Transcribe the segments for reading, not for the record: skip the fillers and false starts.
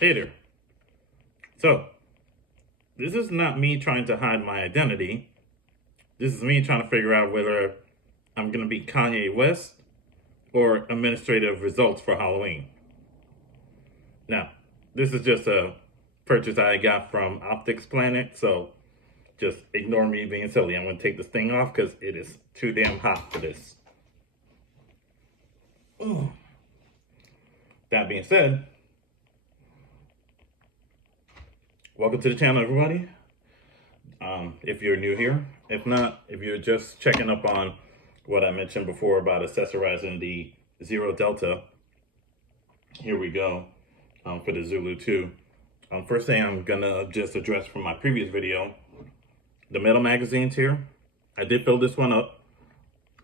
Hey there. So, this is not me trying to hide my identity. This is me trying to figure out whether I'm going to be Kanye West or administrative results for Halloween. Now, this is just a purchase I got from Optics Planet, so just ignore me being silly. I'm going to take this thing off because it is too damn hot for this. Ooh. That being said, welcome to the channel, everybody. If you're new here, if not, if you're just checking up on what I mentioned before about accessorizing the ZroDelta, here we go for the Zulu2. First thing I'm gonna just address from my previous video, the metal magazines here. I did fill this one up.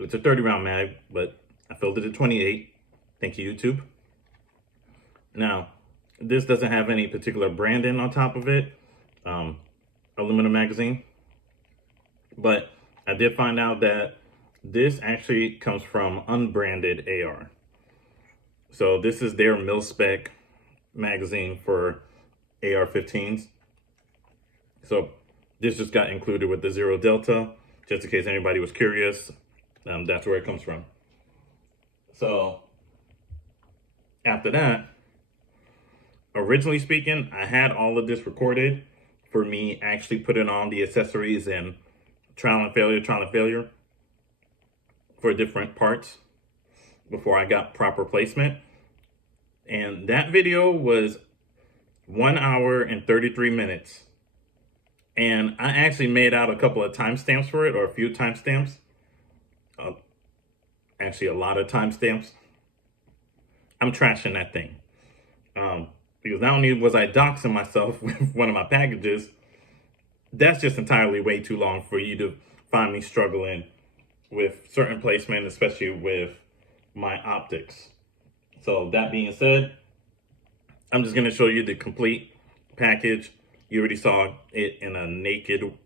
It's a 30 round mag, but I filled it at 28. Thank you, YouTube. Now, this doesn't have any particular branding on top of it. Aluminum magazine, but I did find out that this actually comes from unbranded AR. So this is their mil-spec magazine for AR-15s. So this just got included with the ZroDelta, just in case anybody was curious. That's where it comes from. So after that, originally speaking, I had all of this recorded for me actually putting on the accessories and trial and failure for different parts before I got proper placement. And that video was 1 hour and 33 minutes. And I actually made out a couple of timestamps for it, or a few timestamps. Actually, a lot of timestamps. I'm trashing that thing. Because not only was I doxing myself with one of my packages, that's just entirely way too long for you to find me struggling with certain placement, especially with my optics. So that being said, I'm just going to show you the complete package. You already saw it in a naked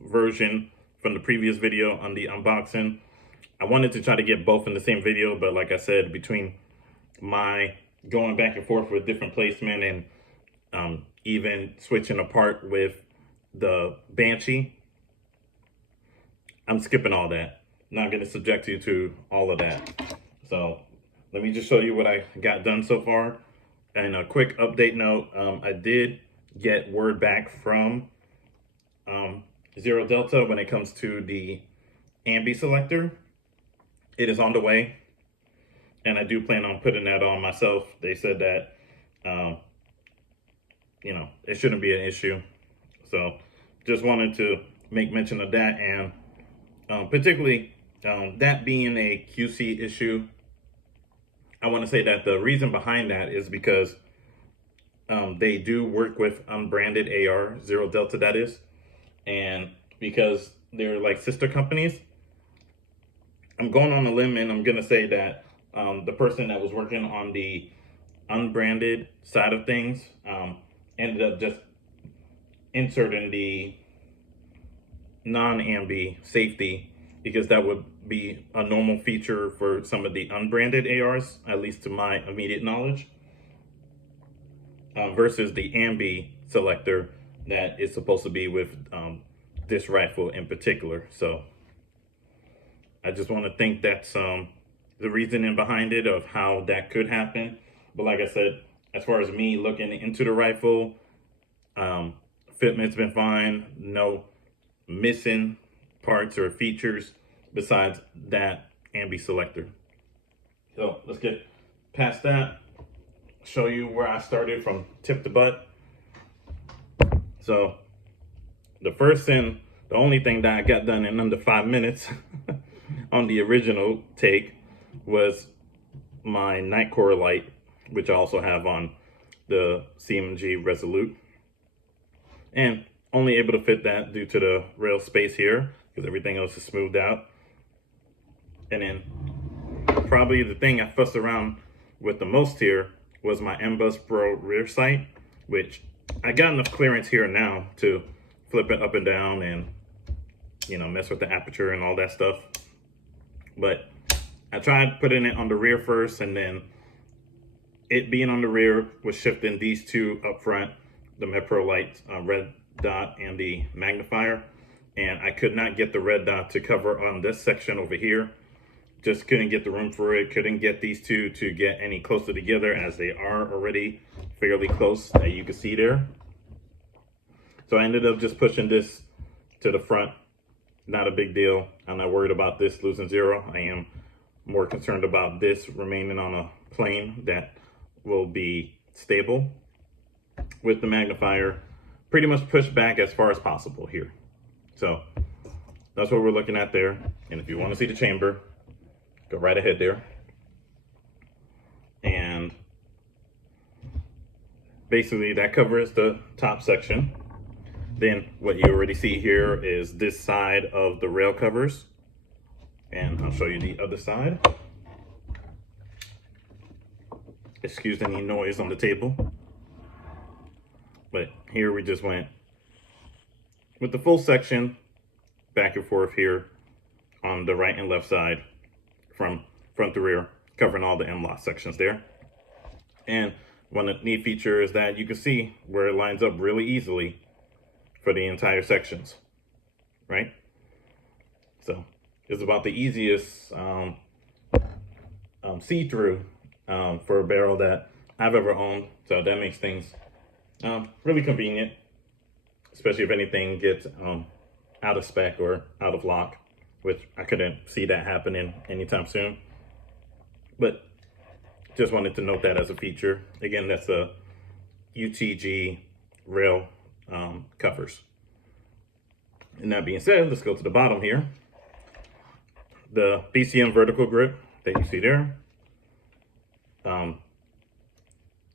version from the previous video on the unboxing. I wanted to try to get both in the same video, but like I said, between my going back and forth with different placement and even switching apart with the Banshee, I'm skipping all that. Not going to subject you to all of that. So let me just show you what I got done so far. And a quick update note, I did get word back from ZroDelta when it comes to the ambi selector. It is on the way. And I do plan on putting that on myself. They said that, it shouldn't be an issue. So just wanted to make mention of that. And particularly that being a QC issue, I want to say that the reason behind that is because they do work with unbranded AR, ZroDelta that is. And because they're like sister companies, I'm going on a limb and I'm going to say that the person that was working on the unbranded side of things ended up just inserting the non-ambi safety, because that would be a normal feature for some of the unbranded ARs, at least to my immediate knowledge, versus the ambi selector that is supposed to be with this rifle in particular. So I just want to think that's the reasoning behind it of how that could happen. But like I said, as far as me looking into the rifle, fitment's been fine. No missing parts or features besides that ambi selector. So let's get past that. Show you where I started from tip to butt. So the first and the only thing that I got done in under 5 minutes on the original take was my night core light, which I also have on the Cmmg Resolute, and only able to fit that due to the rail space here because everything else is smoothed out. And then probably the thing I fussed around with the most here was my MBus Pro rear sight, which I got enough clearance here now to flip it up and down and mess with the aperture and all that stuff. But I tried putting it on the rear first, and then it being on the rear was shifting these two up front, the Metro light red dot and the magnifier, and I could not get the red dot to cover on this section over here. Just couldn't get the room for it. Couldn't get these two to get any closer together, as they are already fairly close, as you can see there. So I ended up just pushing this to the front. Not a big deal. I'm not worried about this losing zero. I am more concerned about this remaining on a plane that will be stable, with the magnifier pretty much pushed back as far as possible here. So that's what we're looking at there. And if you want to see the chamber, go right ahead there. And basically that covers the top section. Then what you already see here is this side of the rail covers. And I'll show you the other side. Excuse any noise on the table. But here we just went with the full section back and forth here on the right and left side from front to rear, covering all the M-LOK sections there. And one of the neat features is that you can see where it lines up really easily for the entire sections, right? So it's about the easiest see-through for a barrel that I've ever owned. So that makes things really convenient, especially if anything gets out of spec or out of lock, which I couldn't see that happening anytime soon. But just wanted to note that as a feature. Again, that's a UTG rail covers. And that being said, let's go to the bottom here. The BCM vertical grip that you see there.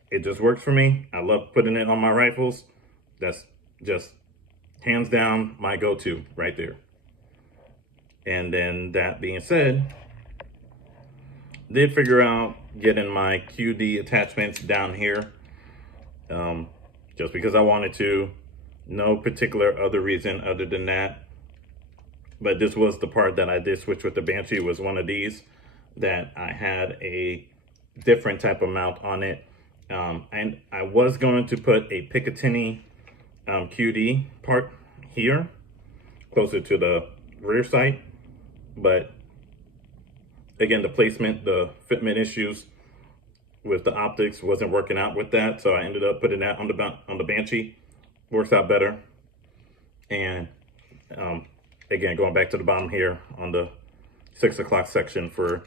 It just works for me. I love putting it on my rifles. That's just hands down my go-to right there. And then that being said, did figure out getting my QD attachments down here, just because I wanted to. No particular other reason other than that. But this was the part that I did switch with the Banshee, was one of these that I had a different type of mount on it. And I was going to put a Picatinny QD part here, closer to the rear sight. But again, the placement, the fitment issues with the optics wasn't working out with that. So I ended up putting that on the Banshee. Works out better. And again, going back to the bottom here on the 6 o'clock section for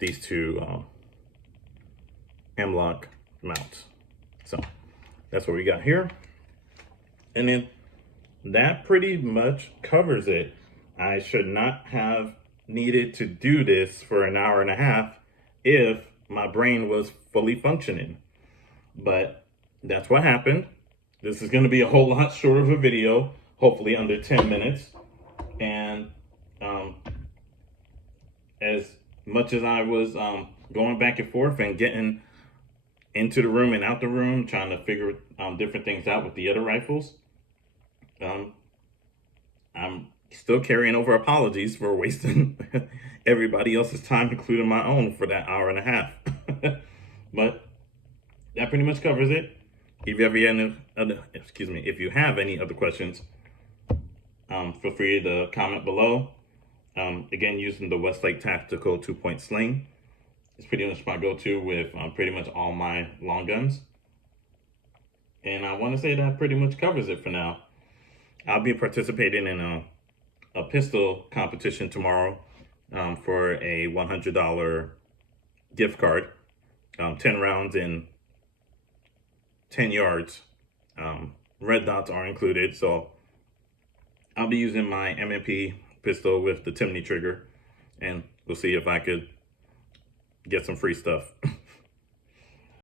these two M-LOK mounts. So that's what we got here. And then that pretty much covers it. I should not have needed to do this for an hour and a half if my brain was fully functioning. But that's what happened. This is going to be a whole lot shorter of a video, hopefully under 10 minutes. And as much as I was going back and forth and getting into the room and out the room, trying to figure different things out with the other rifles, I'm still carrying over apologies for wasting everybody else's time, including my own, for that hour and a half. But that pretty much covers it. If you if you have any other questions, feel free to comment below. Again, using the Westlake Tactical 2-point sling. It's pretty much my go-to with pretty much all my long guns. And I want to say that pretty much covers it for now. I'll be participating in a pistol competition tomorrow for a $100 gift card, 10 rounds in 10 yards. Red dots are included, so I'll be using my MMP pistol with the Cmmg trigger, and we'll see if I could get some free stuff.